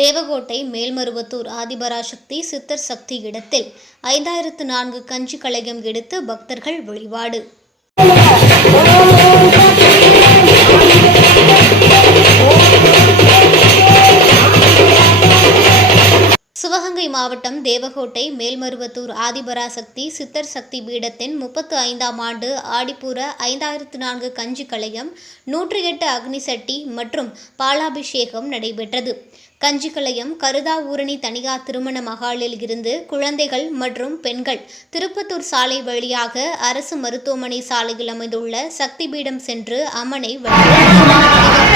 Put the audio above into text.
தேவகோட்டை மேல்மருவத்தூர் ஆதிபராசக்தி சித்தர் சக்தி இடத்தில் ஐந்தாயிரத்து நான்கு கஞ்சி களையம் எடுத்து பக்தர்கள் வழிபாடு. சிவகங்கை மாவட்டம் தேவகோட்டை மேல்மருவத்தூர் ஆதிபராசக்தி சித்தர் சக்தி பீடத்தின் முப்பத்து ஐந்தாம் ஆண்டு ஆடிப்பூர ஐந்தாயிரத்து நான்கு கஞ்சி கலையம் நூற்றி எட்டு அக்னிசட்டி மற்றும் பாலாபிஷேகம் நடைபெற்றது. கஞ்சிக்கலையம் கருதா ஊரணி தனியார் திருமண மகாலில் இருந்து குழந்தைகள் மற்றும் பெண்கள் திருப்பத்தூர் சாலை வழியாக அரசு மருத்துவமனை சாலையில் அமைந்துள்ள சக்தி பீடம் சென்று அம்மனை வழிபட்டனர்